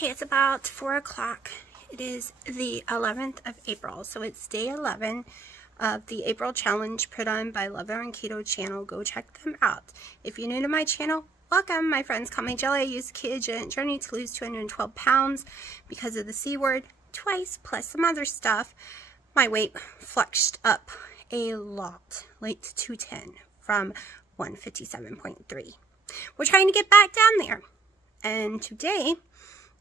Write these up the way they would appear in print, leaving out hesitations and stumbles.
Okay, it's about 4 o'clock. It is the 11th of April, so it's day 11 of the April challenge put on by Olivia NC channel. Go check them out. If you're new to my channel, welcome. My friends call me Jelly. I use the ketogenic journey to lose 212 pounds because of the C word twice, plus some other stuff. My weight flexed up a lot, like to 210 from 157.3. We're trying to get back down there. And today,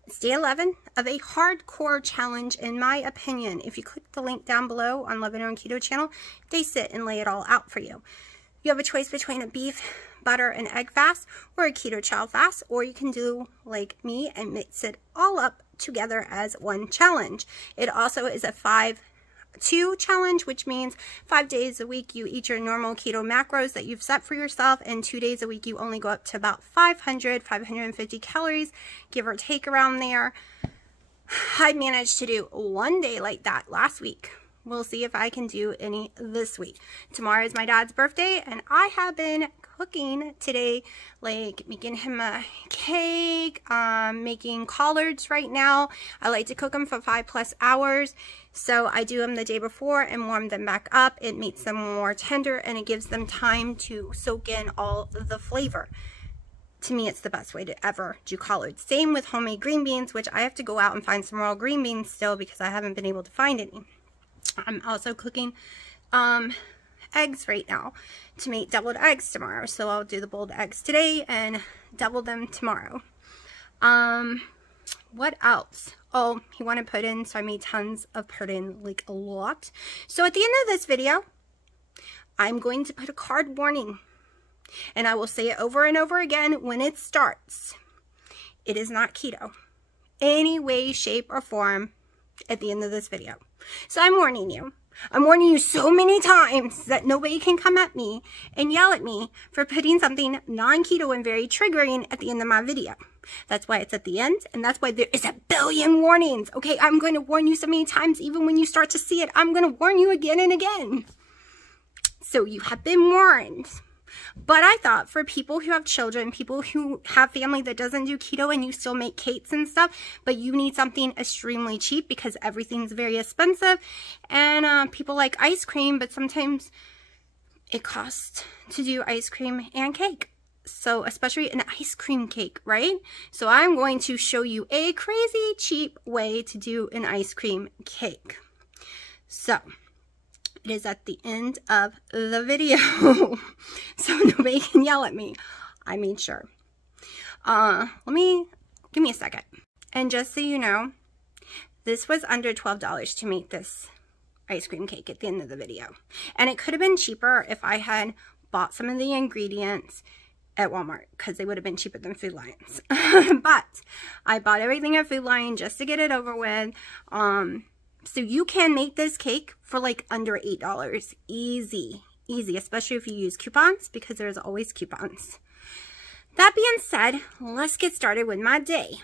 it's day 11 of a hardcore challenge, in my opinion. If you click the link down below on Olivia NC channel, they sit and lay it all out for you. You have a choice between a beef, butter, and egg fast, or a keto chow fast, or you can do like me and mix it all up together as one challenge. It also is a 5-2 challenge, which means 5 days a week you eat your normal keto macros that you've set for yourself, and 2 days a week you only go up to about 550 calories, give or take around there. I managed to do 1 day like that last week. We'll see if I can do any this week. Tomorrow is my dad's birthday, and I have been cooking today, like making him a cake, making collards right now. I like to cook them for 5+ hours. So I do them the day before and warm them back up. It makes them more tender and it gives them time to soak in all the flavor. To me, it's the best way to ever do collards. Same with homemade green beans, which I have to go out and find some raw green beans still because I haven't been able to find any. I'm also cooking eggs right now to make deviled eggs tomorrow. So I'll do the boiled eggs today and double them tomorrow. What else? Oh, he wanted pudding, so I made tons of pudding, like a lot. So at the end of this video, I'm going to put a card warning. And I will say it over and over again when it starts. It is not keto. Any way, shape, or form at the end of this video. So I'm warning you. I'm warning you so many times that nobody can come at me and yell at me for putting something non-keto and very triggering at the end of my video. That's why it's at the end, and that's why there is a billion warnings. Okay, I'm going to warn you so many times, even when you start to see it, I'm going to warn you again and again. So you have been warned. But I thought for people who have children, people who have family that doesn't do keto and you still make cakes and stuff, but you need something extremely cheap because everything's very expensive, and people like ice cream, but sometimes it costs to do ice cream and cake. So especially an ice cream cake, right? So I'm going to show you a crazy cheap way to do an ice cream cake. So it is at the end of the video, so nobody can yell at me. I made sure. Give me a second. And just so you know, this was under $12 to make this ice cream cake at the end of the video. And it could have been cheaper if I had bought some of the ingredients at Walmart, because they would have been cheaper than Food Lion's. But I bought everything at Food Lion just to get it over with. So you can make this cake for like under $8. Easy, especially if you use coupons, because there's always coupons. That being said, let's get started with my day.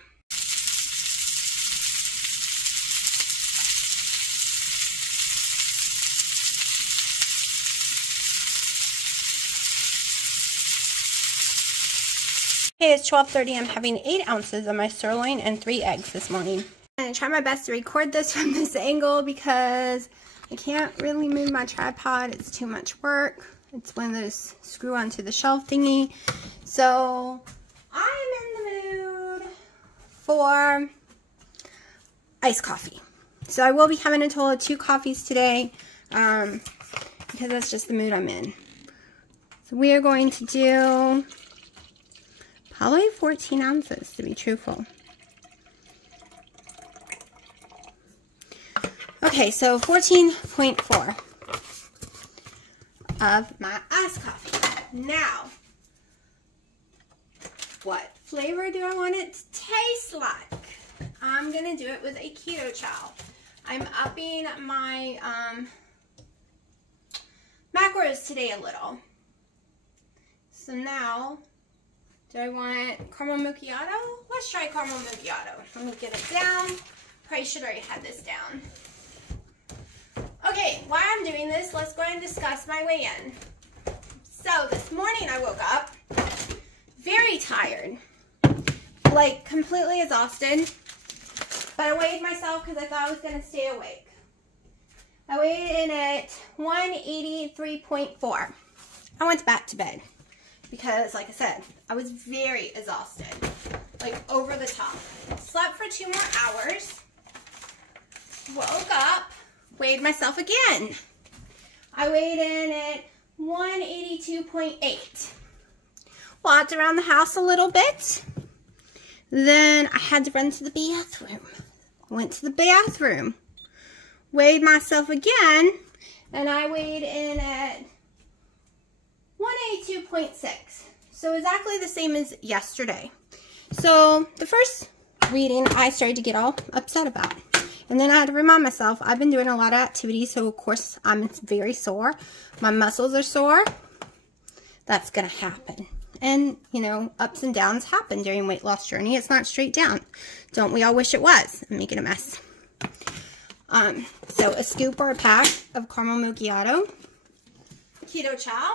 Okay, it's 12:30. I'm having 8 ounces of my sirloin and 3 eggs this morning. I'm going to try my best to record this from this angle because I can't really move my tripod. It's too much work. It's one of those screw onto the shelf thingy. So I'm in the mood for iced coffee. So I will be having a total of 2 coffees today because that's just the mood I'm in. So we are going to do probably 14 ounces to be truthful. Okay, so 14.4 of my iced coffee. Now, what flavor do I want it to taste like? I'm going to do it with a keto chow. I'm upping my macros today a little. So now, do I want caramel macchiato? Let's try caramel macchiato. Let me get it down. Probably should already have this down. Okay, while I'm doing this, let's go ahead and discuss my weigh-in. So this morning I woke up very tired, like completely exhausted. But I weighed myself because I thought I was going to stay awake. I weighed in at 183.4. I went back to bed because, like I said, I was very exhausted, like over the top. Slept for 2 more hours, woke up, weighed myself again. I weighed in at 182.8. Walked around the house a little bit. Then I had to run to the bathroom. Went to the bathroom. Weighed myself again. And I weighed in at 182.6. So exactly the same as yesterday. So the first reading I started to get all upset about. And then I had to remind myself, I've been doing a lot of activity, so of course I'm very sore. My muscles are sore. That's going to happen. And, you know, ups and downs happen during weight loss journey. It's not straight down. Don't we all wish it was? I'm making a mess. So a scoop or a pack of caramel macchiato. Keto chow.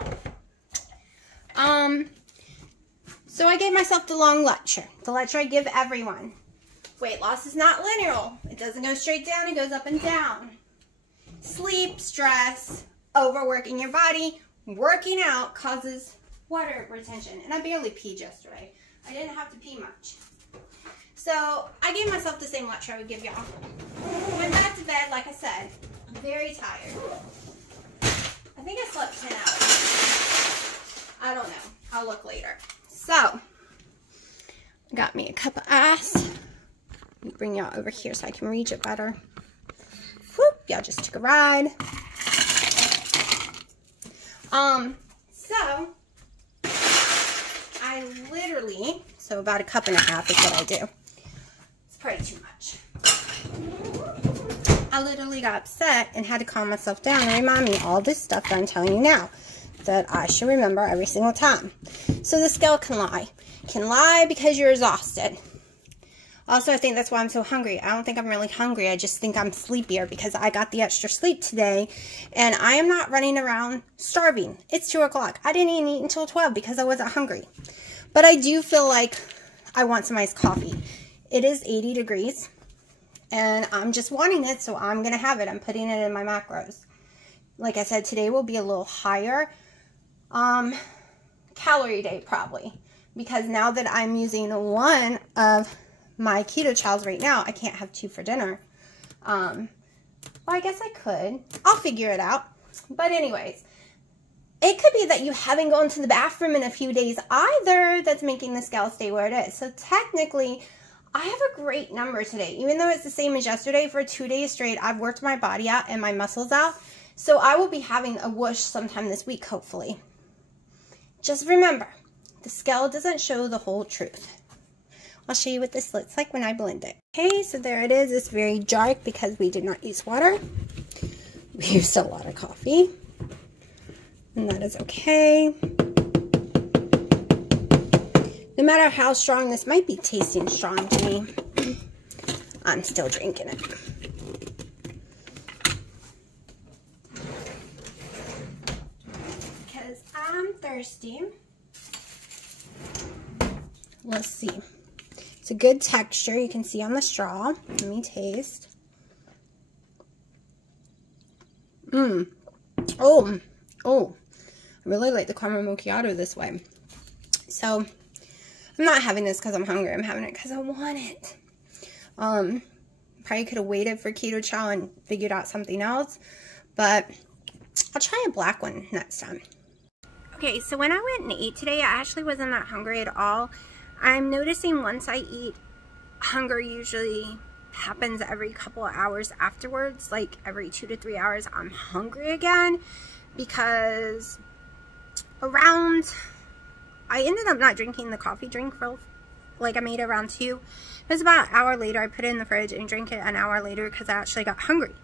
So I gave myself the long lecture. The lecture I give everyone. Weight loss is not linear. It doesn't go straight down. It goes up and down. Sleep, stress, overworking your body, working out causes water retention. And I barely peed yesterday. I didn't have to pee much. So I gave myself the same lecture I would give y'all. Went back to bed, like I said. I'm very tired. I think I slept 10 hours. I don't know. I'll look later. So, got me a cup of ice. Let me bring y'all over here so I can reach it better. Whoop, y'all just took a ride. So, I literally, so about a cup and a half is what I do. It's probably too much. I literally got upset and had to calm myself down and remind me all this stuff that I'm telling you now that I should remember every single time. So the scale can lie. Can lie because you're exhausted. Also, I think that's why I'm so hungry. I don't think I'm really hungry. I just think I'm sleepier because I got the extra sleep today. And I am not running around starving. It's 2 o'clock. I didn't even eat until 12 because I wasn't hungry. But I do feel like I want some iced coffee. It is 80 degrees. And I'm just wanting it, so I'm going to have it. I'm putting it in my macros. Like I said, today will be a little higher calorie day probably. Because now that I'm using one of my keto chows right now, I can't have 2 for dinner. Well, I guess I could. I'll figure it out. But anyways, it could be that you haven't gone to the bathroom in a few days either that's making the scale stay where it is. So technically, I have a great number today. Even though it's the same as yesterday, for 2 days straight, I've worked my body out and my muscles out. So I will be having a whoosh sometime this week, hopefully. Just remember, the scale doesn't show the whole truth. I'll show you what this looks like when I blend it. Okay, so there it is. It's very dark because we did not use water. We used a lot of coffee. And that is okay. No matter how strong, this might be tasting strong to me. I'm still drinking it. Because I'm thirsty. Let's see. It's a good texture. You can see on the straw. Let me taste. Oh, I really like the caramel macchiato this way. So, I'm not having this because I'm hungry. I'm having it because I want it. Probably could have waited for keto chow and figured out something else. But, I'll try a black one next time. Okay, so when I went and ate today, I actually wasn't that hungry at all. I'm noticing once I eat, hunger usually happens every couple of hours afterwards. Like every 2 to 3 hours, I'm hungry again. Because around, I ended up not drinking the coffee drink for, like I made it around 2. It was about an hour later. I put it in the fridge and drank it an hour later because I actually got hungry.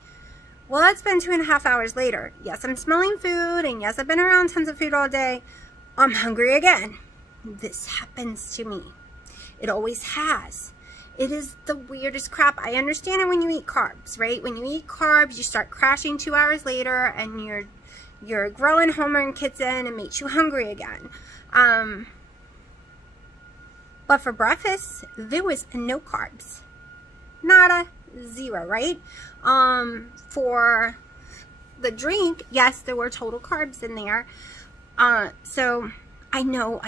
Well, that's been 2.5 hours later. Yes, I'm smelling food, and yes, I've been around tons of food all day. I'm hungry again. This happens to me. It always has. It is the weirdest crap. I understand it when you eat carbs, right? When you eat carbs, you start crashing 2 hours later, and your growing hormone kicks in and makes you hungry again. But for breakfast, there was no carbs. Not soda, 0, right? For the drink, yes, there were total carbs in there. So I know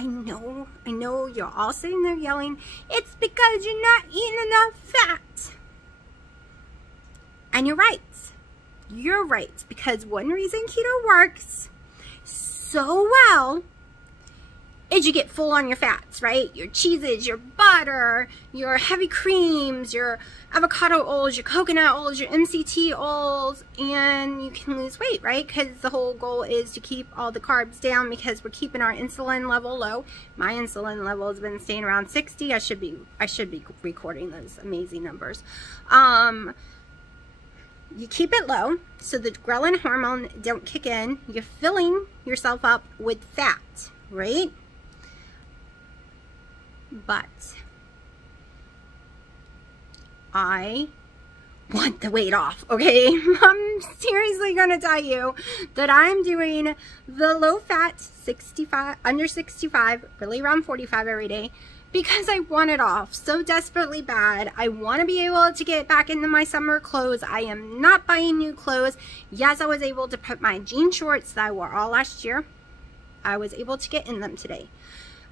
you're all sitting there yelling, it's because you're not eating enough fat. And you're right. You're right, because one reason keto works so well is you get full on your fats, right? Your cheeses, your butter, your heavy creams, your avocado oils, your coconut oils, your MCT oils, and you can lose weight, right? Because the whole goal is to keep all the carbs down because we're keeping our insulin level low. My insulin level has been staying around 60. I should be recording those amazing numbers. You keep it low so the ghrelin hormone don't kick in. You're filling yourself up with fat, right? But I want the weight off, okay? I'm seriously gonna tell you that I'm doing the low fat 65, under 65, really around 45 every day, because I want it off so desperately bad. I want to be able to get back into my summer clothes. I am not buying new clothes. Yes, I was able to put my jean shorts that I wore all last year. I was able to get in them today.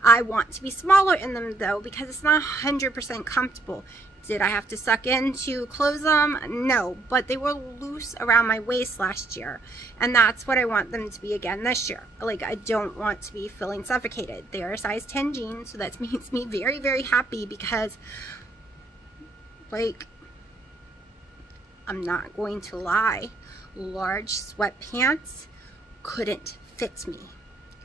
I want to be smaller in them though, because it's not 100% comfortable. Did I have to suck in to close them? No, but they were loose around my waist last year, and that's what I want them to be again this year. Like, I don't want to be feeling suffocated. They are a size 10 jeans, so that makes me very, very happy, because, like, I'm not going to lie, large sweatpants couldn't fit me.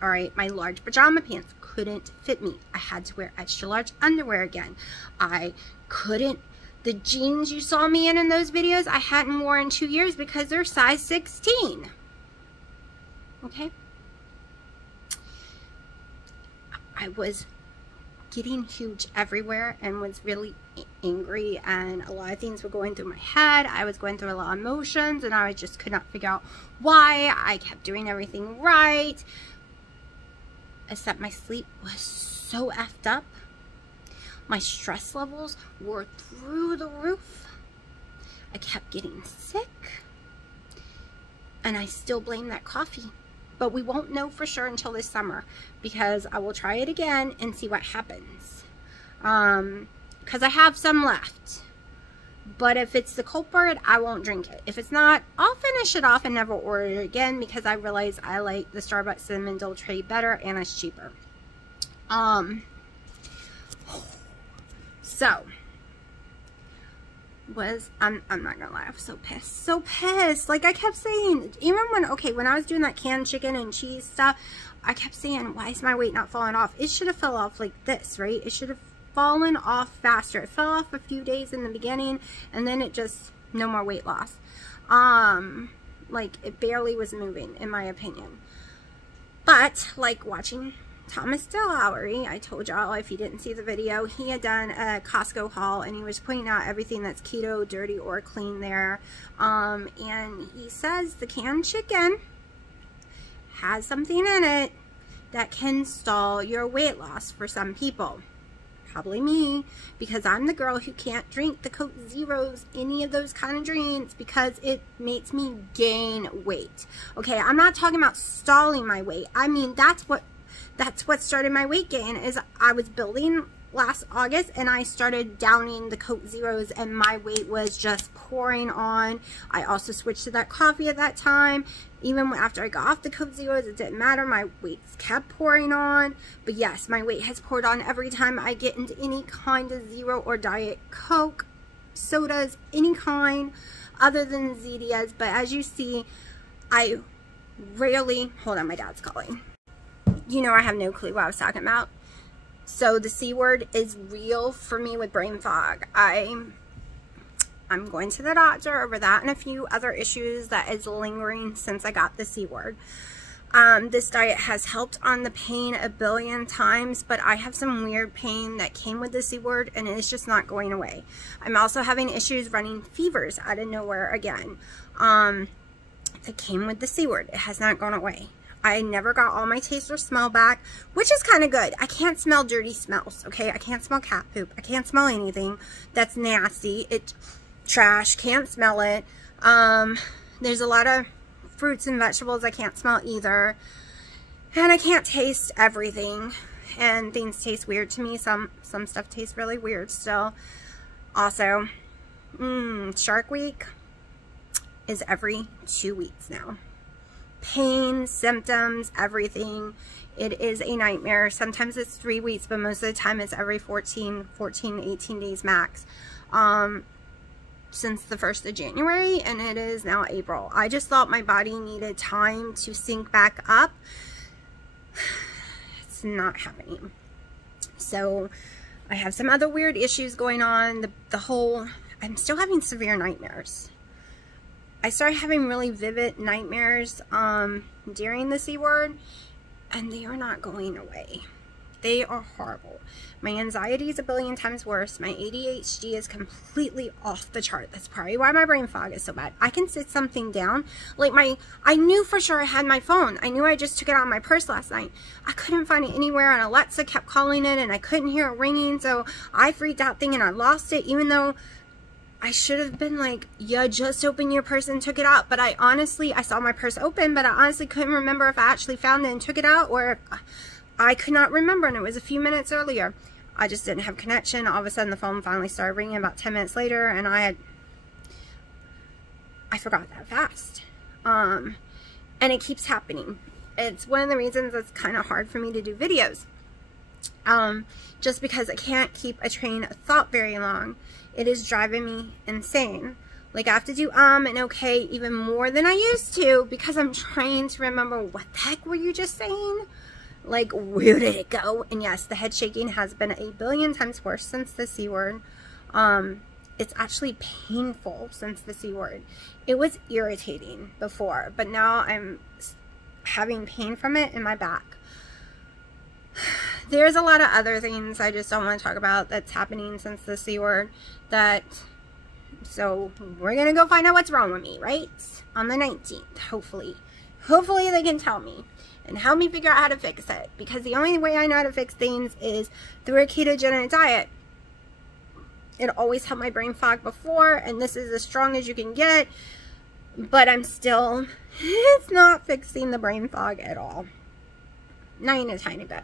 All right, my large pajama pants couldn't fit me. I had to wear extra large underwear again. I couldn't, the jeans you saw me in those videos, I hadn't worn in 2 years because they're size 16. Okay? I was getting huge everywhere and was really angry, and a lot of things were going through my head. I was going through a lot of emotions, and I just could not figure out why. I kept doing everything right, except my sleep was so effed up. My stress levels were through the roof. I kept getting sick, and I still blame that coffee. But we won't know for sure until this summer, because I will try it again and see what happens. Because I have some left. But if it's the culprit, I won't drink it. If it's not, I'll finish it off and never order it again, because I realize I like the Starbucks Cinnamon Dolce better, and it's cheaper. So, I'm not gonna lie, I was so pissed. Like, I kept saying, even when I was doing that canned chicken and cheese stuff, I kept saying, why is my weight not falling off? It should have fell off like this, right? It should have fallen off faster. It fell off a few days in the beginning, and then it just, no more weight loss. Like, it barely was moving, in my opinion. But, like, watching Thomas DeLaury, I told y'all, if you didn't see the video, he had done a Costco haul, and he was pointing out everything that's keto, dirty, or clean there. And he says the canned chicken has something in it that can stall your weight loss for some people. Probably me, because I'm the girl who can't drink the Coke Zeros, any of those kind of drinks, because it makes me gain weight. Okay, I'm not talking about stalling my weight. I mean, that's what started my weight gain. Is I was building last August, and I started downing the Coke Zeros, and my weight was just pouring on. I also switched to that coffee at that time. Even after I got off the Coke Zeros, it didn't matter. My weight kept pouring on. But yes, my weight has poured on every time I get into any kind of zero or diet Coke, sodas, any kind other than Zedia's. But as you see, I rarely, hold on, my dad's calling. You know, I have no clue what I was talking about. So the C word is real for me with brain fog. I'm going to the doctor over that and a few other issues that is lingering since I got the C word. This diet has helped on the pain a billion times, but I have some weird pain that came with the C word, and it's just not going away. I'm also having issues running fevers out of nowhere again. That came with the C word. It has not gone away. I never got all my taste or smell back, which is kind of good. I can't smell dirty smells, okay? I can't smell cat poop. I can't smell anything that's nasty. trash, can't smell it. There's a lot of fruits and vegetables I can't smell either. And I can't taste everything. And things taste weird to me. Some stuff tastes really weird still. Also, Shark Week is every 2 weeks now. Pain, symptoms, everything. It is a nightmare. Sometimes it's 3 weeks, but most of the time it's every 14, 18 days max. Since the 1st of January, and it is now April. I just thought my body needed time to sync back up. It's not happening. So I have some other weird issues going on. I'm still having severe nightmares. I started having really vivid nightmares during the C word, and they are not going away. They are horrible. My anxiety is a billion times worse. My ADHD is completely off the chart. That's probably why my brain fog is so bad. I can sit something down. Like I knew for sure I had my phone. I knew I just took it out of my purse last night. I couldn't find it anywhere, and Alexa kept calling it, and I couldn't hear it ringing, so I freaked out thinking I lost it, even though I should have been like, yeah, just open your purse and took it out. But I saw my purse open, but I honestly couldn't remember if I actually found it and took it out, or I could not remember, and it was a few minutes earlier. I just didn't have connection. All of a sudden, the phone finally started ringing about 10 minutes later, and I forgot that fast. And it keeps happening. It's one of the reasons it's kind of hard for me to do videos. Just because I can't keep a train of thought very long. It is driving me insane. Like, I have to do and okay even more than I used to, because I'm trying to remember, what the heck were you just saying? Like, where did it go? And yes, the head shaking has been a billion times worse since the C word. It's actually painful since the C word. It was irritating before, but now I'm having pain from it in my back. There's a lot of other things I just don't want to talk about that's happening since the C word. So we're going to go find out what's wrong with me, right? On the 19th, hopefully. Hopefully they can tell me and help me figure out how to fix it. Because the only way I know how to fix things is through a ketogenic diet. It always helped my brain fog before, and this is as strong as you can get. But it's not fixing the brain fog at all. Not even a tiny bit.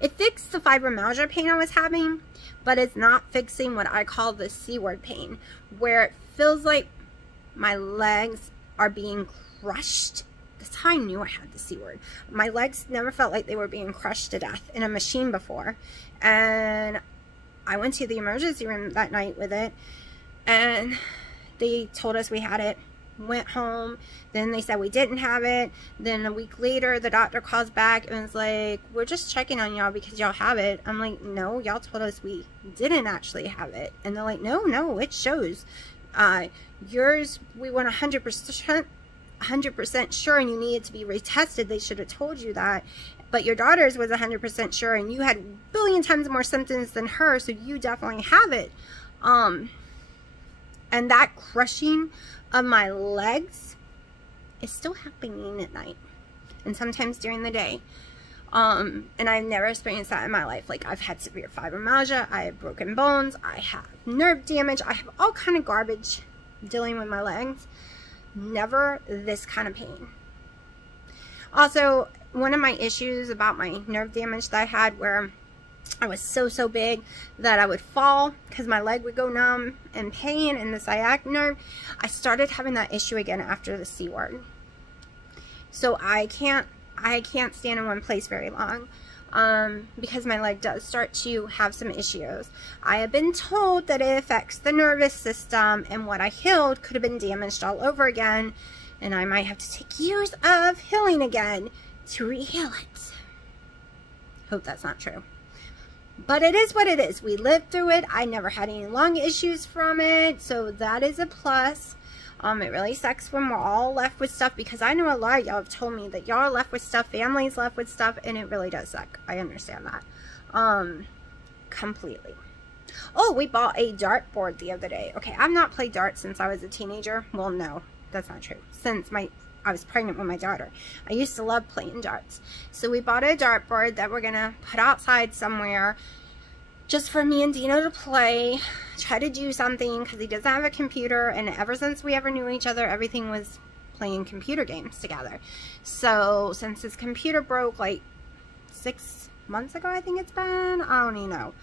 It fixed the fibromyalgia pain I was having, but it's not fixing what I call the C word pain, where it feels like my legs are being crushed. That's how I knew I had the C word. My legs never felt like they were being crushed to death in a machine before. And I went to the emergency room that night with it, and they told us we had it. Went home, then they said we didn't have it. Then a week later, the doctor calls back and was like, we're just checking on y'all because y'all have it. I'm like, no, y'all told us we didn't actually have it. And they're like, no, it shows. Yours, we went 100% sure, and you needed to be retested. They should have told you that. But your daughter's was 100% sure, and you had a billion times more symptoms than her, so you definitely have it. And that crushing of my legs is still happening at night, and sometimes during the day. And I've never experienced that in my life. Like, I've had severe fibromyalgia, I have broken bones, I have nerve damage, I have all kind of garbage dealing with my legs. Never this kind of pain. Also, one of my issues about my nerve damage that I had, where I was so big that I would fall because my leg would go numb and pain in the sciatic nerve. I started having that issue again after the C word. So I can't stand in one place very long because my leg does start to have some issues. I have been told that it affects the nervous system, and what I healed could have been damaged all over again, and I might have to take years of healing again to re-heal it. Hope that's not true. But it is what it is. We lived through it. I never had any lung issues from it, so that is a plus. It really sucks when we're all left with stuff, because I know a lot of y'all have told me that y'all are left with stuff, families left with stuff, and it really does suck. I understand that. Completely. Oh, we bought a dartboard the other day. Okay, I've not played darts since I was a teenager. Well, no, that's not true. Since I was pregnant with my daughter. I used to love playing darts. So we bought a dartboard that we're going to put outside somewhere just for me and Dino to play, try to do something, because he doesn't have a computer, and ever since we ever knew each other, everything was playing computer games together. So since his computer broke like 6 months ago, I think it's been, I don't even know,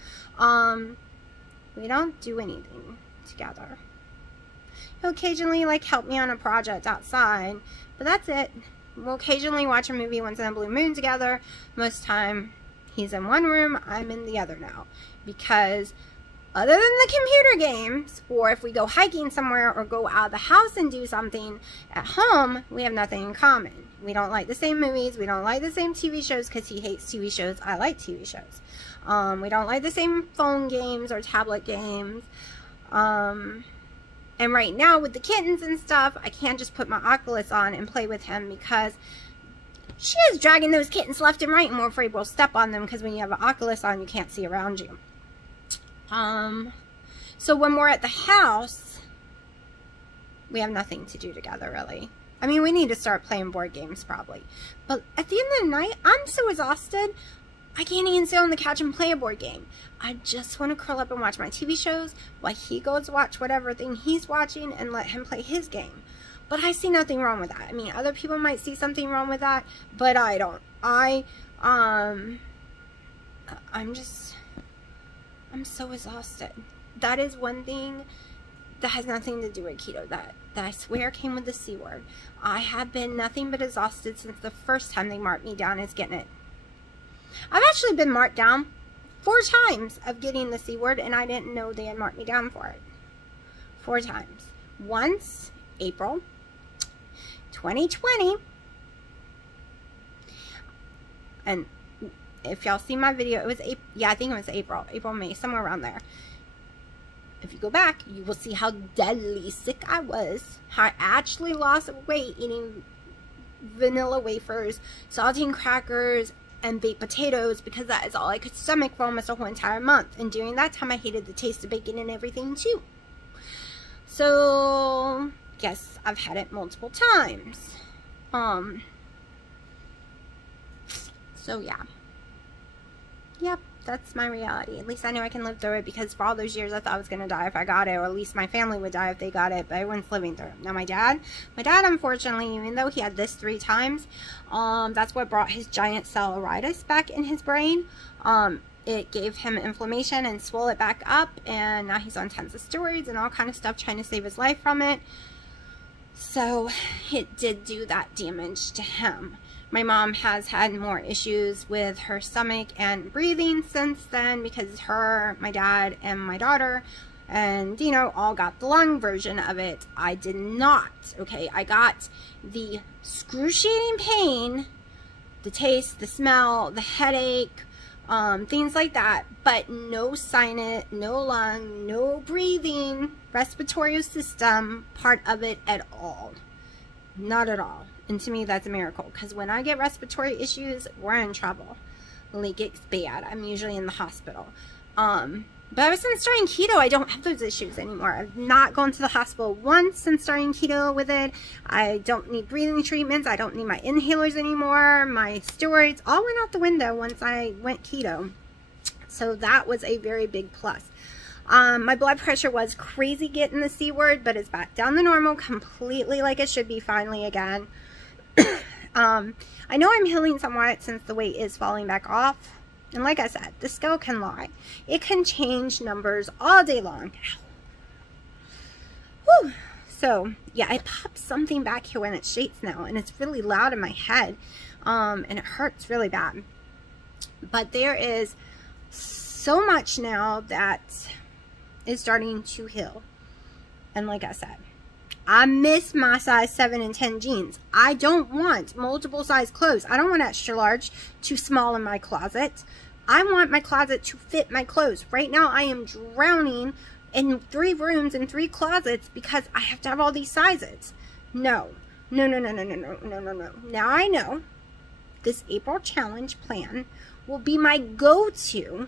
we don't do anything together. He'll occasionally like help me on a project outside, but that's it. We'll occasionally watch a movie once in a blue moon together. Most time he's in one room, I'm in the other now, because other than the computer games, or if we go hiking somewhere or go out of the house and do something at home, we have nothing in common. We don't like the same movies, we don't like the same TV shows, because he hates TV shows, I like TV shows. We don't like the same phone games or tablet games. And right now with the kittens and stuff, I can't just put my Oculus on and play with him, because she is dragging those kittens left and right, and we're afraid we'll step on them, because when you have an Oculus on, you can't see around you. So when we're at the house, we have nothing to do together, really. I mean, we need to start playing board games, probably. But at the end of the night, I'm so exhausted, I can't even sit on the couch and play a board game. I just want to curl up and watch my TV shows while he goes watch whatever thing he's watching and let him play his game. But I see nothing wrong with that. I mean, other people might see something wrong with that, but I don't. I'm so exhausted. That is one thing that has nothing to do with keto, that I swear came with the C word. I have been nothing but exhausted since the first time they marked me down as getting it. I've actually been marked down 4 times of getting the C word, and I didn't know they had marked me down for it. 4 times. Once, April 2020. And if y'all see my video, it was April, yeah, I think it was April, May, somewhere around there. If you go back, you will see how deadly sick I was. How I actually lost weight eating vanilla wafers, saltine crackers, and baked potatoes, because that is all I could stomach for almost a whole entire month. And during that time, I hated the taste of bacon and everything too. So yes, I've had it multiple times. So yeah. Yep, that's my reality. At least I know I can live through it, because for all those years I thought I was going to die if I got it, or at least my family would die if they got it, but everyone's living through it. Now my dad unfortunately, even though he had this 3 times, that's what brought his giant cellulitis back in his brain. It gave him inflammation and swelled it back up, and now he's on tons of steroids and all kind of stuff trying to save his life from it. So it did do that damage to him. My mom has had more issues with her stomach and breathing since then, because my dad, and my daughter, and Dino all got the lung version of it. I did not, okay? I got the excruciating pain, the taste, the smell, the headache, things like that, but no sinus, no lung, no breathing, respiratory system part of it at all. Not at all. And to me, that's a miracle, because when I get respiratory issues, we're in trouble. Like, it's bad. I'm usually in the hospital. But ever since starting keto, I don't have those issues anymore. I've not gone to the hospital once since starting keto with it. I don't need breathing treatments. I don't need my inhalers anymore. My steroids all went out the window once I went keto. So that was a very big plus. My blood pressure was crazy getting the C word, but it's back down to normal, completely like it should be finally again. I know I'm healing somewhat since the weight is falling back off. And like I said, the scale can lie. It can change numbers all day long. Whew. So, yeah, I popped something back here when it shakes now, and it's really loud in my head, and it hurts really bad. But there is so much now that is starting to heal. And like I said, I miss my size 7 and 10 jeans. I don't want multiple size clothes. I don't want extra large, too small in my closet. I want my closet to fit my clothes. Right now, I am drowning in 3 rooms and 3 closets because I have to have all these sizes. No. No, no, no, no, no, no, no, no, no. Now I know this April challenge plan will be my go-to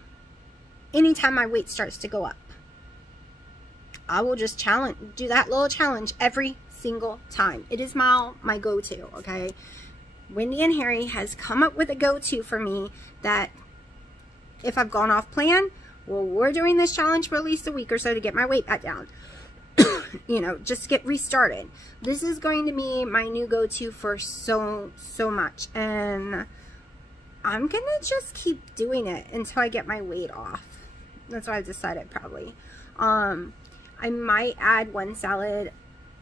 anytime my weight starts to go up. I will just do that little challenge every single time. It is my go-to, okay? Wendy and Harry has come up with a go-to for me that if I've gone off plan well, we're doing this challenge for at least a week or so to get my weight back down. You know, just get restarted. This is going to be my new go-to for so much, and I'm gonna just keep doing it until I get my weight off. That's what I decided, probably. I might add one salad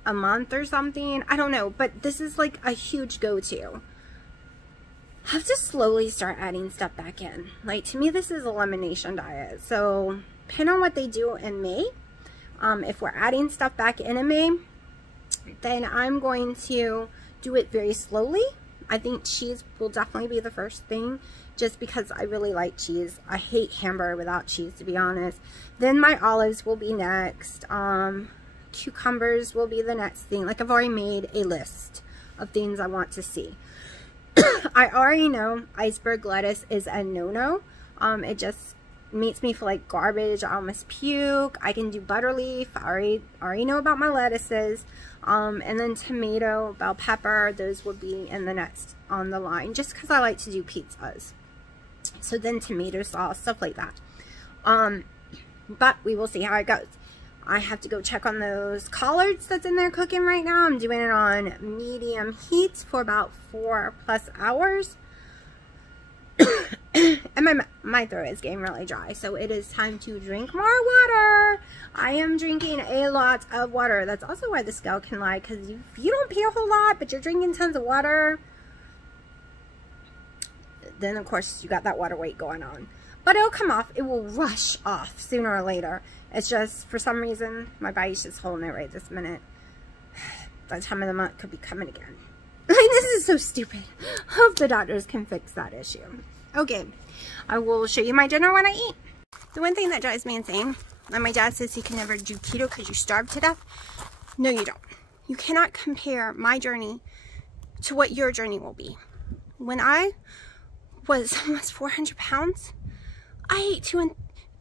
a month or something, I don't know, but this is like a huge go-to. I have to slowly start adding stuff back in. Like, to me, this is a elimination diet. So depending on what they do in May, if we're adding stuff back in May, then I'm going to do it very slowly. I think cheese will definitely be the first thing, just because I really like cheese. I hate hamburger without cheese, to be honest. Then my olives will be next. Cucumbers will be the next thing. Like, I've already made a list of things I want to see. I already know iceberg lettuce is a no-no. It just makes me feel like garbage. I almost puke. I can do butter leaf. I already know about my lettuces. And then tomato, bell pepper, those will be in the next on the line, just because I like to do pizzas. So then tomato sauce, stuff like that. But we will see how it goes. I have to go check on those collards that's in there cooking right now. I'm doing it on medium heat for about 4+ hours. And my throat is getting really dry, so it is time to drink more water. I am drinking a lot of water. That's also why the scale can lie, because if you don't pee a whole lot, but you're drinking tons of water, then of course you got that water weight going on. But it'll come off. It will rush off sooner or later. It's just, for some reason, my body's just holding it right this minute. By the time of the month, could be coming again. I mean, this is so stupid. Hope the doctors can fix that issue. Okay, I will show you my dinner when I eat. The one thing that drives me insane, and my dad says he can never do keto because you starve to death. No, you don't. You cannot compare my journey to what your journey will be. When I was almost 400 pounds, I ate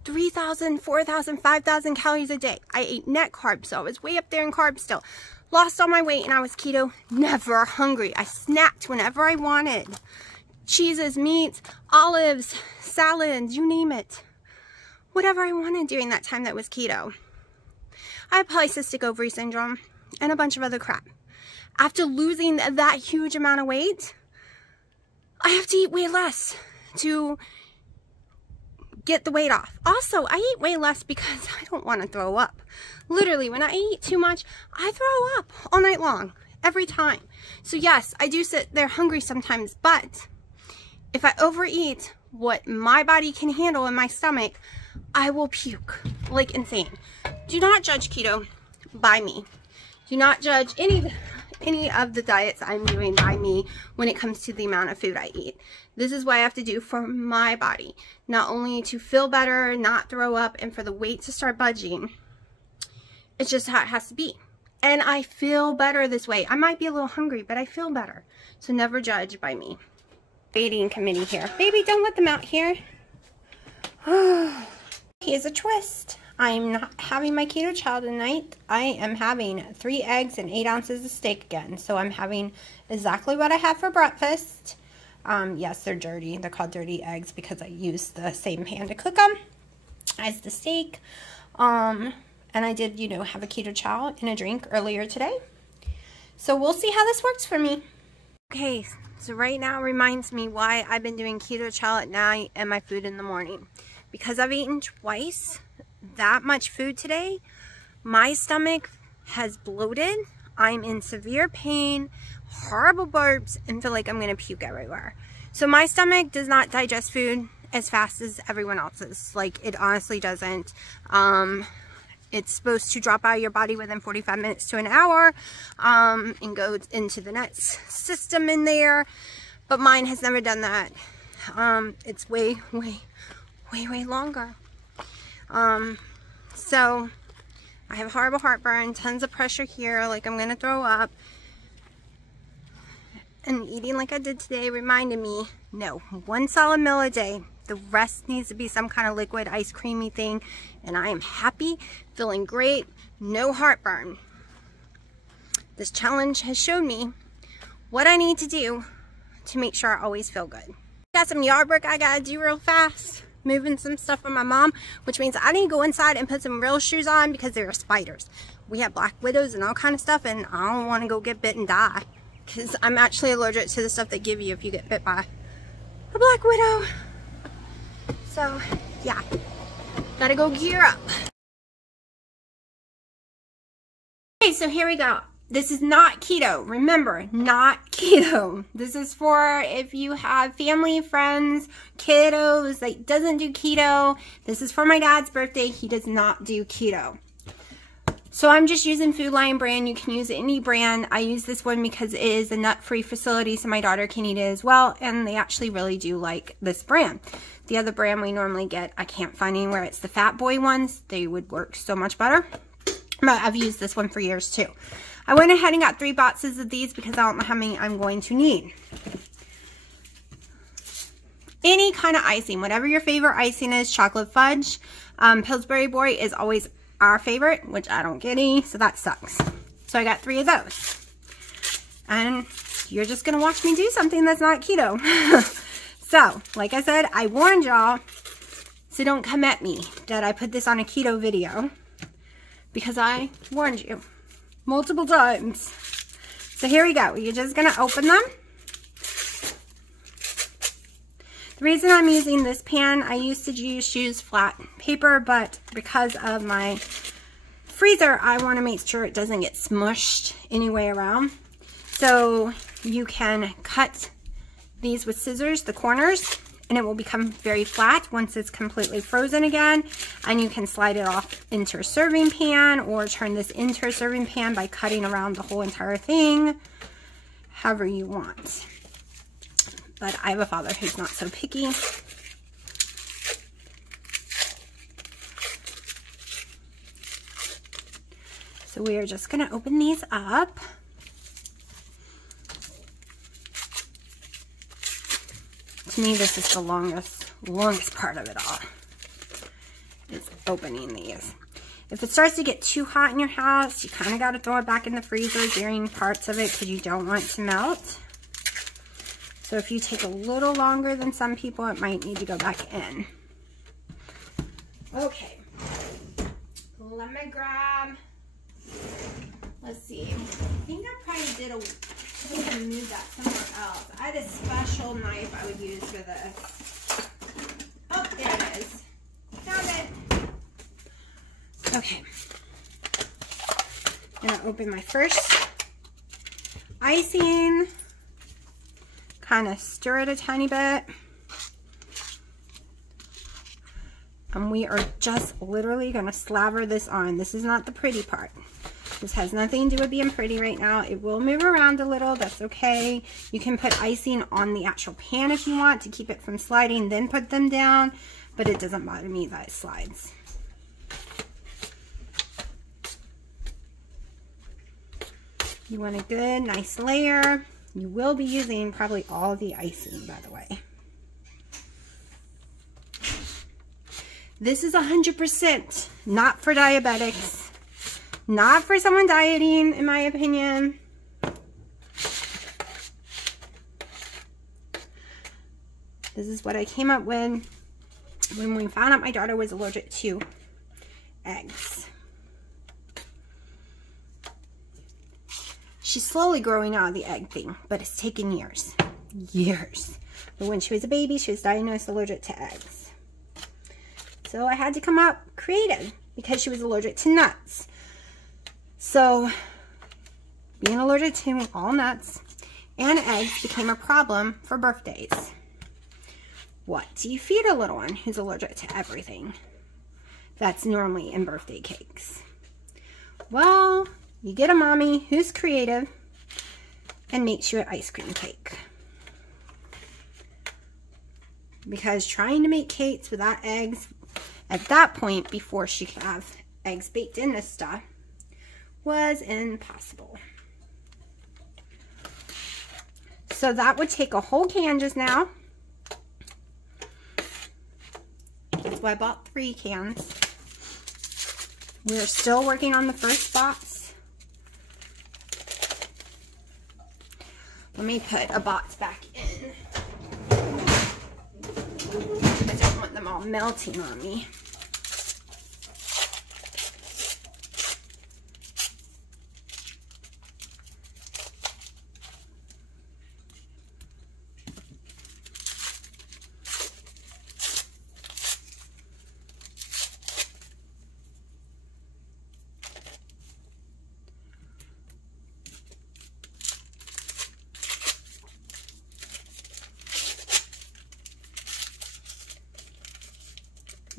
3,000, 4,000, 5,000 calories a day. I ate net carbs, so I was way up there in carbs still. Lost all my weight and I was keto, never hungry. I snacked whenever I wanted. Cheeses, meats, olives, salads, you name it. Whatever I wanted during that time that was keto. I had polycystic ovary syndrome and a bunch of other crap. After losing that huge amount of weight, I have to eat way less to get the weight off. Also, I eat way less because I don't want to throw up. Literally, when I eat too much, I throw up all night long, every time. So yes, I do sit there hungry sometimes, but if I overeat what my body can handle in my stomach, I will puke like insane. Do not judge keto by me. Do not judge any of the diets I'm doing by me when it comes to the amount of food I eat. This is what I have to do for my body, not only to feel better, not throw up, and for the weight to start budging. It's just how it has to be. And I feel better this way. I might be a little hungry, but I feel better. So never judge by me. Eating committee here. Baby, don't let them out here. Here's a twist. I'm not having my keto chow tonight. I am having 3 eggs and 8 ounces of steak again. So I'm having exactly what I had for breakfast. Yes, they're dirty. They're called dirty eggs because I used the same pan to cook them as the steak. And I did, you know, have a keto chow and a drink earlier today. So we'll see how this works for me. Okay, so right now reminds me why I've been doing keto chow at night and my food in the morning. Because I've eaten twice that much food today, my stomach has bloated. I'm in severe pain, horrible burps, and feel like I'm gonna puke everywhere. So my stomach does not digest food as fast as everyone else's. Like, it honestly doesn't. It's supposed to drop out of your body within 45 minutes to an hour and go into the next system in there. But mine has never done that. It's way longer. So I have horrible heartburn, tons of pressure here, like I'm gonna throw up. And eating like I did today reminded me, no, 1 solid meal a day. The rest needs to be some kind of liquid, ice creamy thing. And I am happy, feeling great, no heartburn. This challenge has shown me what I need to do to make sure I always feel good. Got some yard work I gotta do real fast. moving some stuff for my mom, which means I need to go inside and put some real shoes on because there are spiders. We have black widows and all kind of stuff, and I don't want to go get bit and die because I'm actually allergic to the stuff they give you if you get bit by a black widow. So yeah, gotta go gear up. Okay, so here we go. This is not keto. Remember, not keto. This is for if you have family, friends, kiddos that doesn't do keto. This is for my dad's birthday. He does not do keto. So I'm just using Food Lion brand. You can use any brand. I use this one because it is a nut-free facility, so my daughter can eat it as well. And they actually really do like this brand. The other brand we normally get, I can't find anywhere. It's the Fat Boy ones. They would work so much better. But I've used this one for years too. I went ahead and got 3 boxes of these because I don't know how many I'm going to need. Any kind of icing, whatever your favorite icing is, chocolate fudge. Pillsbury Boy is always our favorite, which I don't get any, so that sucks. So I got 3 of those. And you're just going to watch me do something that's not keto. So, like I said, I warned y'all, so don't come at me that I put this on a keto video. Because I warned you multiple times. So here we go. You're just going to open them. The reason I'm using this pan, I used to use flat paper, but because of my freezer, I want to make sure it doesn't get smushed any way around. So you can cut these with scissors, the corners, and it will become very flat once it's completely frozen again. And you can slide it off into a serving pan or turn this into a serving pan by cutting around the whole entire thing, however you want. But I have a father who's not so picky. So we are just gonna open these up. To me, this is the longest part of it all, is opening these. If it starts to get too hot in your house, you kind of got to throw it back in the freezer during parts of it because you don't want it to melt. So if you take a little longer than some people, it might need to go back in. Okay, let me grab, let's see, I think I probably did I moved that somewhere else. I had a special knife I would use for this. Oh, there it is. Found it. Okay. I'm going to open my first icing. Kind of stir it a tiny bit. And we are just literally going to slaver this on. This is not the pretty part. This has nothing to do with being pretty right now. It will move around a little. That's okay. You can put icing on the actual pan if you want to keep it from sliding, then put them down. But it doesn't bother me that it slides. You want a good, nice layer. You will be using probably all the icing, by the way. This is 100% not for diabetics. Not for someone dieting, in my opinion. This is what I came up with when we found out my daughter was allergic to eggs. She's slowly growing out of the egg thing, but it's taken years. Years. But when she was a baby, she was diagnosed allergic to eggs. So I had to come up creative because she was allergic to nuts. So, being allergic to all nuts and eggs became a problem for birthdays. What do you feed a little one who's allergic to everything that's normally in birthday cakes? Well, you get a mommy who's creative and makes you an ice cream cake. Because trying to make cakes without eggs, at that point, before she could have eggs baked in this stuff, was impossible. So that would take a whole can just now. So I bought 3 cans. We're still working on the first box. Let me put a box back in. I don't want them all melting on me.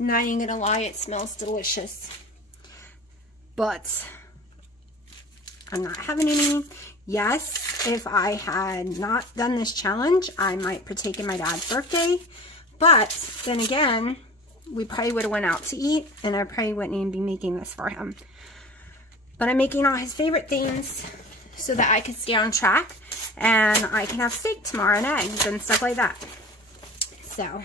Not even gonna lie, it smells delicious. But I'm not having any. Yes, if I had not done this challenge, I might partake in my dad's birthday. But then again, we probably would have went out to eat, and I probably wouldn't even be making this for him. But I'm making all his favorite things so that I could stay on track, and I can have steak tomorrow and eggs and stuff like that. So.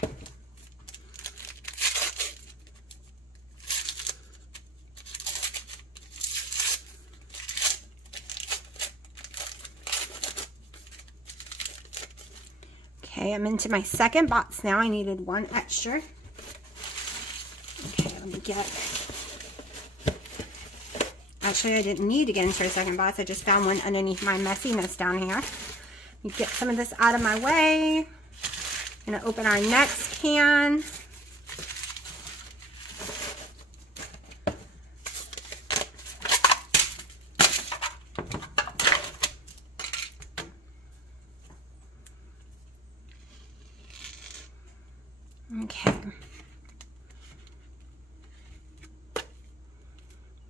Okay, I'm into my second box now. I needed one extra. Okay, let me get... Actually, I didn't need to get into a second box. I just found one underneath my messiness down here. Let me get some of this out of my way. I'm going to open our next can. Okay.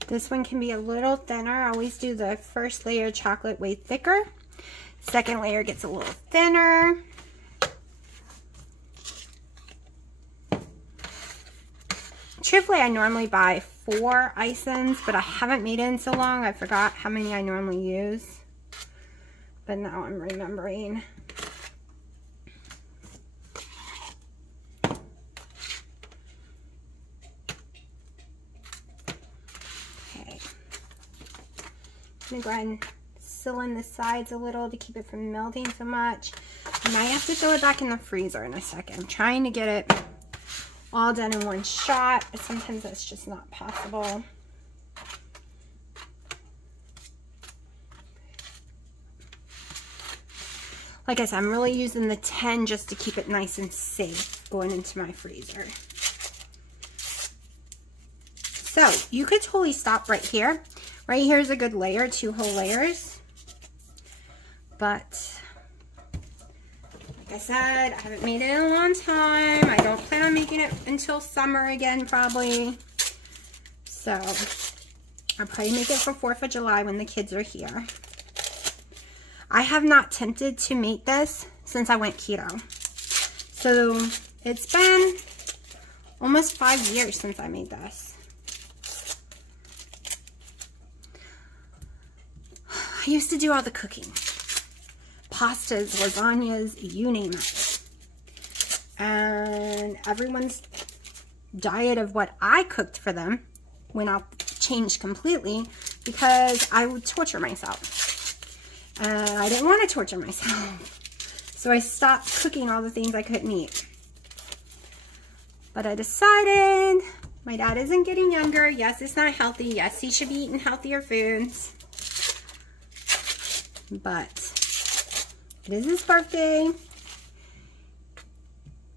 This one can be a little thinner. I always do the first layer of chocolate way thicker. Second layer gets a little thinner. Truthfully, I normally buy 4 ice-ins, but I haven't made it in so long. I forgot how many I normally use. But now I'm remembering. I'm going to go ahead and seal in the sides a little to keep it from melting so much. I might have to throw it back in the freezer in a second. I'm trying to get it all done in one shot, but sometimes that's just not possible. Like I said, I'm really using the 10 just to keep it nice and safe going into my freezer. So you could totally stop right here. Right here is a good layer, 2 whole layers. But, like I said, I haven't made it in a long time. I don't plan on making it until summer again, probably. So, I'll probably make it for 4th of July when the kids are here. I have not attempted to make this since I went keto. So, it's been almost 5 years since I made this. I used to do all the cooking. Pastas, lasagnas, you name it. And everyone's diet of what I cooked for them went out, changed completely because I would torture myself. And I didn't want to torture myself. So I stopped cooking all the things I couldn't eat. But I decided my dad isn't getting younger. Yes, it's not healthy. Yes, he should be eating healthier foods. But it is his birthday,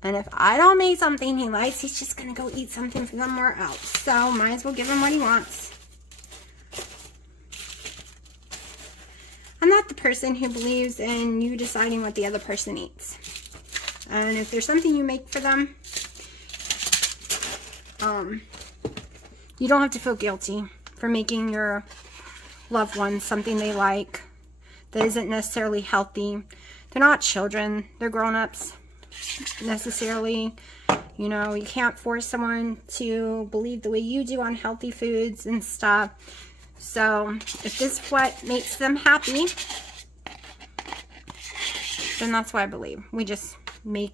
and if I don't make something he likes, he's just gonna go eat something from somewhere else. So might as well give him what he wants. I'm not the person who believes in you deciding what the other person eats. And if there's something you make for them, you don't have to feel guilty for making your loved ones something they like that isn't necessarily healthy. They're not children, they're grown-ups necessarily. You know, you can't force someone to believe the way you do on healthy foods and stuff. So if this is what makes them happy, then that's what I believe. We just make,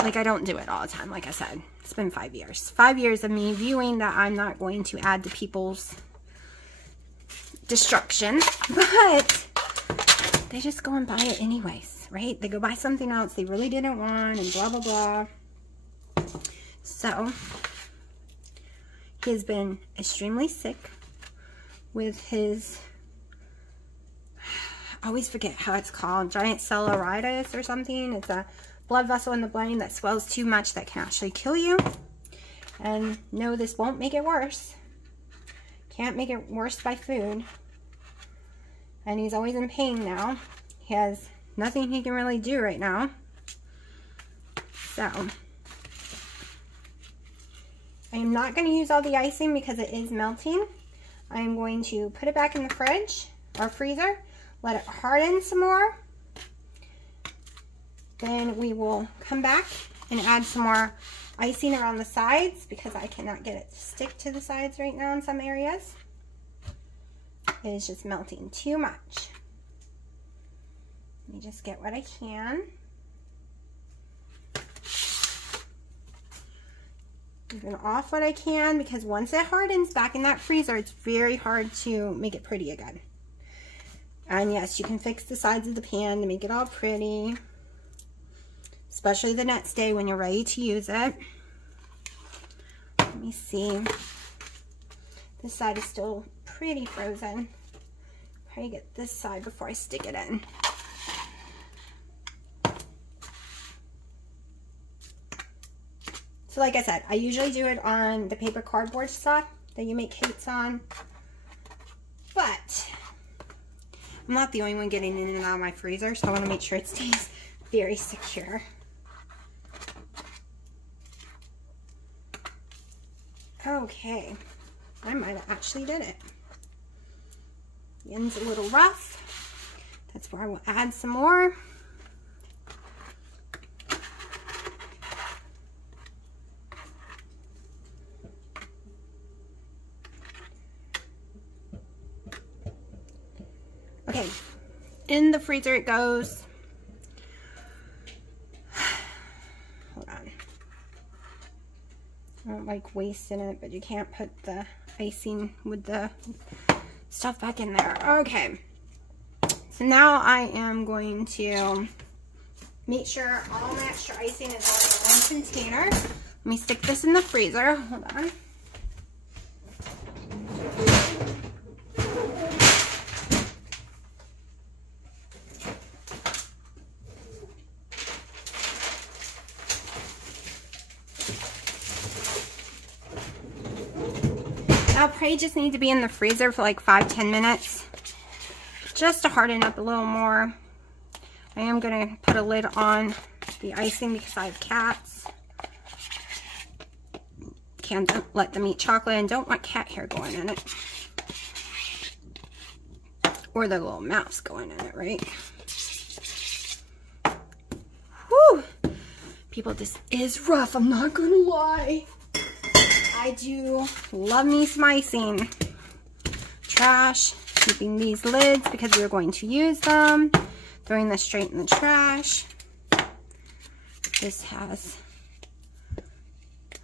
like, I don't do it all the time, like I said. It's been 5 years. 5 years of me viewing that I'm not going to add to people's destruction, but they just go and buy it anyways, right? They go buy something else they really didn't want and blah, blah, blah. So he has been extremely sick with his, I always forget how it's called, giant cellulitis or something. It's a blood vessel in the brain that swells too much that can actually kill you. And no, this won't make it worse. Can't make it worse by food. And he's always in pain now. He has nothing he can really do right now. So I am not going to use all the icing because it is melting. I am going to put it back in the fridge or freezer, let it harden some more. Then we will come back and add some more icing around the sides because I cannot get it to stick to the sides right now in some areas. It is just melting too much. Let me just get what I can. Even off what I can, because once it hardens back in that freezer, it's very hard to make it pretty again. And yes, you can fix the sides of the pan to make it all pretty, especially the next day when you're ready to use it. Let me see. This side is still pretty frozen. Probably get this side before I stick it in. So like I said, I usually do it on the paper cardboard stuff that you make cakes on. But I'm not the only one getting in and out of my freezer, so I want to make sure it stays very secure. Okay, I might have actually did it. The end's a little rough. That's where I will add some more. Okay, in the freezer it goes. Hold on. I don't like wasting it, but you can't put the icing with the stuff back in there. Okay, so now I am going to make sure all my extra icing is all in one container. Let me stick this in the freezer. Hold on. I'll probably just need to be in the freezer for like 5-10 minutes just to harden up a little more. I am going to put a lid on the icing because I have cats. Can't let them eat chocolate and don't want cat hair going in it. Or the little mouse going in it, right? Whew! People, this is rough, I'm not going to lie. I do love me some icing. Trash, keeping these lids because we're going to use them. Throwing this straight in the trash. This has,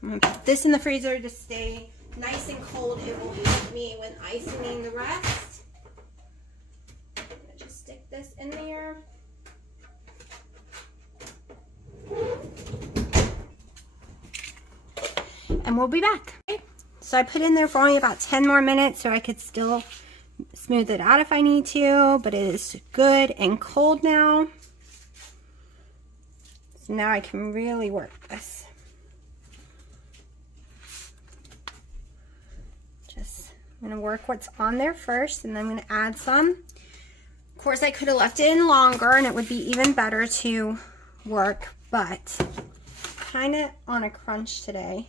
I'm going to put this in the freezer to stay nice and cold. It will help me with icing the rest. I'm going to just stick this in there. And we'll be back. Okay. So I put in there for only about 10 more minutes so I could still smooth it out if I need to, but it is good and cold now. So now I can really work this. I'm going to work what's on there first, and then I'm going to add some. Of course, I could have left it in longer and it would be even better to work, but kind of on a crunch today.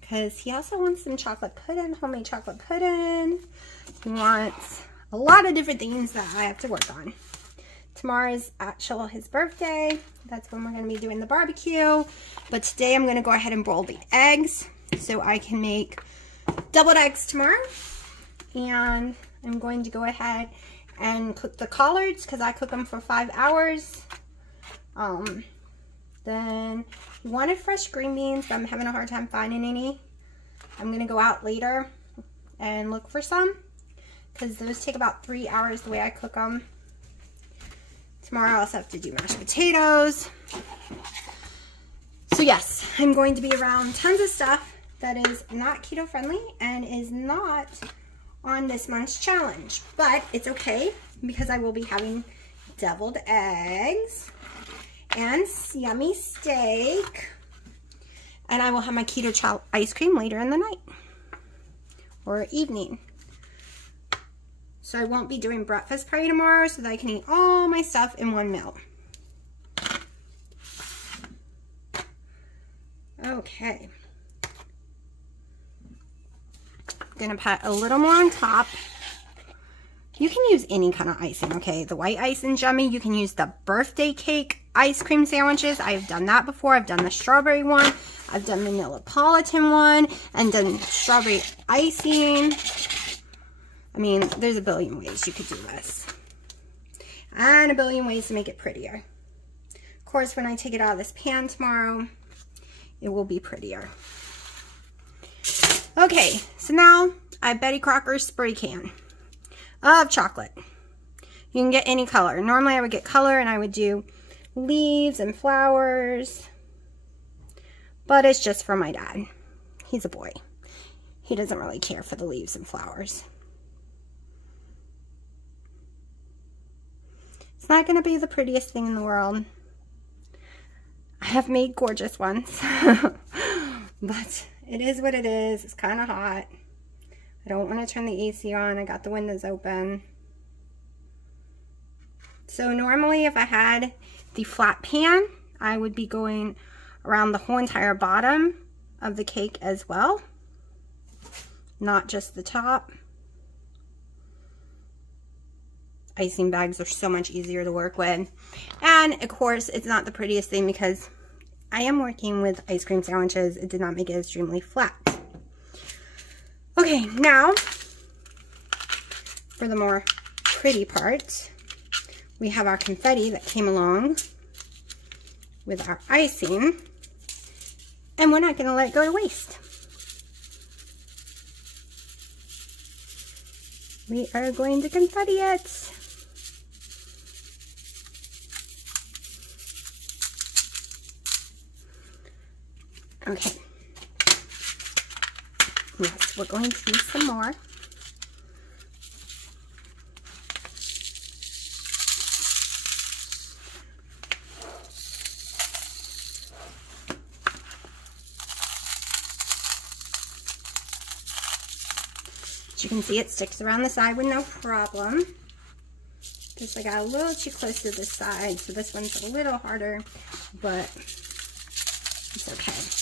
Because he also wants some chocolate pudding, homemade chocolate pudding. He wants a lot of different things that I have to work on. Tomorrow is actually his birthday. That's when we're going to be doing the barbecue. But today I'm going to go ahead and boil the eggs so I can make deviled eggs tomorrow. And I'm going to go ahead and cook the collards because I cook them for 5 hours. Then I wanted fresh green beans, but I'm having a hard time finding any. I'm going to go out later and look for some. because those take about 3 hours the way I cook them. Tomorrow I also have to do mashed potatoes. So yes, I'm going to be around tons of stuff that is not keto friendly and is not on this month's challenge. But it's okay because I will be having deviled eggs and yummy steak. And I will have my keto ice cream later in the night or evening. So I won't be doing breakfast party tomorrow so that I can eat all my stuff in one meal. Okay. I'm going to put a little more on top. You can use any kind of icing, okay? The white icing yummy. You can use the birthday cake ice cream sandwiches. I've done that before. I've done the strawberry one. I've done the Neapolitan one and done strawberry icing. I mean, there's a billion ways you could do this. And a billion ways to make it prettier. Of course, when I take it out of this pan tomorrow, it will be prettier. Okay, so now I have Betty Crocker's spray can of chocolate. You can get any color. Normally I would get color and I would do leaves and flowers. But it's just for my dad. He's a boy. He doesn't really care for the leaves and flowers. It's not going to be the prettiest thing in the world. I have made gorgeous ones. But it is what it is. It's kind of hot. I don't want to turn the AC on. I got the windows open. So normally if I had the flat pan, I would be going around the whole entire bottom of the cake as well. Not just the top. Icing bags are so much easier to work with. And of course, it's not the prettiest thing because I am working with ice cream sandwiches. It did not make it extremely flat. Okay, now for the more pretty part, we have our confetti that came along with our icing. And we're not going to let it go to waste. We are going to confetti it. Okay. Yes, we're going to use some more. As you can see, it sticks around the side with no problem. Just I got a little too close to this side, so this one's a little harder, but it's okay.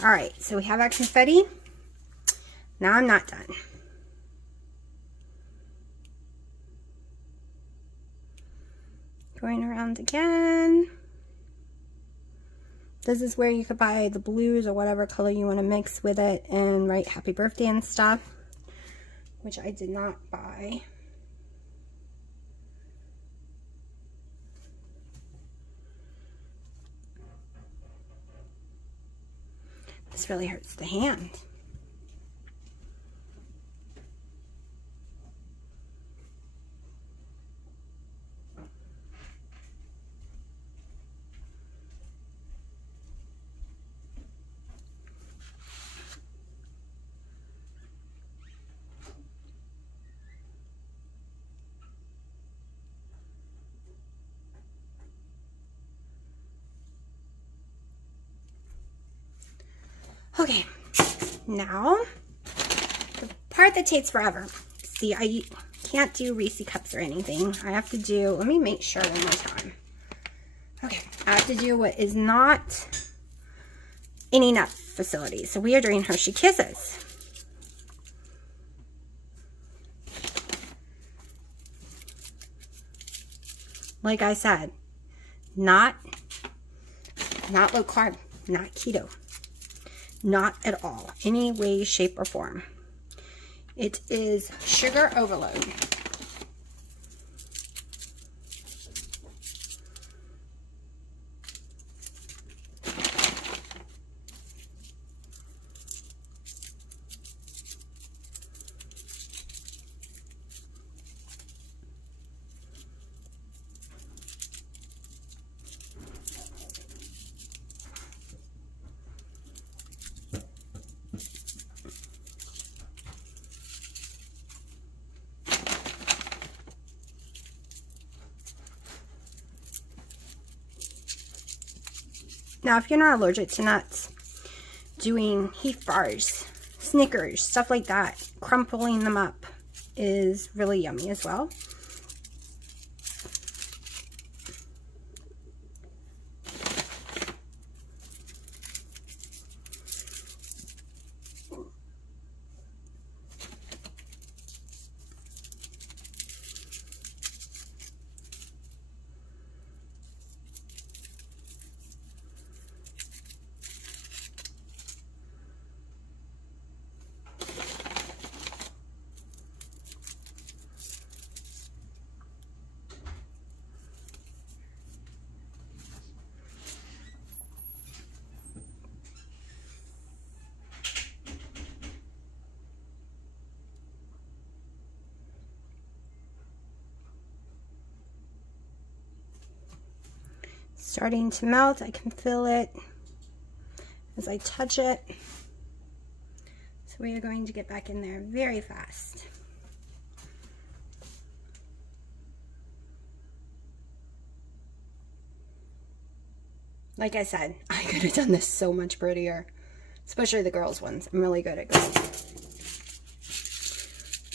All right, so we have our confetti. Now I'm not done. Going around again. This is where you could buy the blues or whatever color you want to mix with it and write happy birthday and stuff, which I did not buy. This really hurts the hand. Okay, now the part that takes forever. See, I can't do Reese cups or anything. I have to do, let me make sure one more time. Okay, I have to do what is not any nut facility. So we are doing Hershey Kisses. Like I said, not low carb, not keto. Not at all, any way, shape, or form. It is sugar overload. Now, if you're not allergic to nuts, doing Heath bars, Snickers, stuff like that, crumpling them up is really yummy as well. Starting to melt. I can feel it as I touch it. So we are going to get back in there very fast. Like I said, I could have done this so much prettier, especially the girls' ones. I'm really good at girls.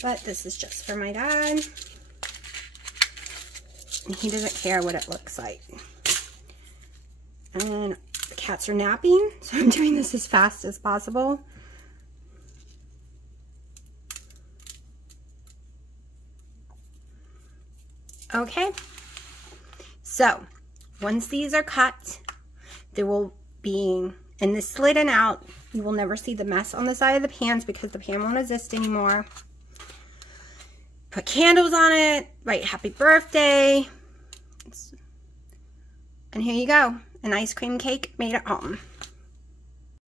But this is just for my dad. And he doesn't care what it looks like. And the cats are napping, so I'm doing this as fast as possible. Okay, so once these are cut, there will be, in the slid and out, you will never see the mess on the side of the pans because the pan won't exist anymore. Put candles on it, write happy birthday, and here you go. An ice cream cake made at home.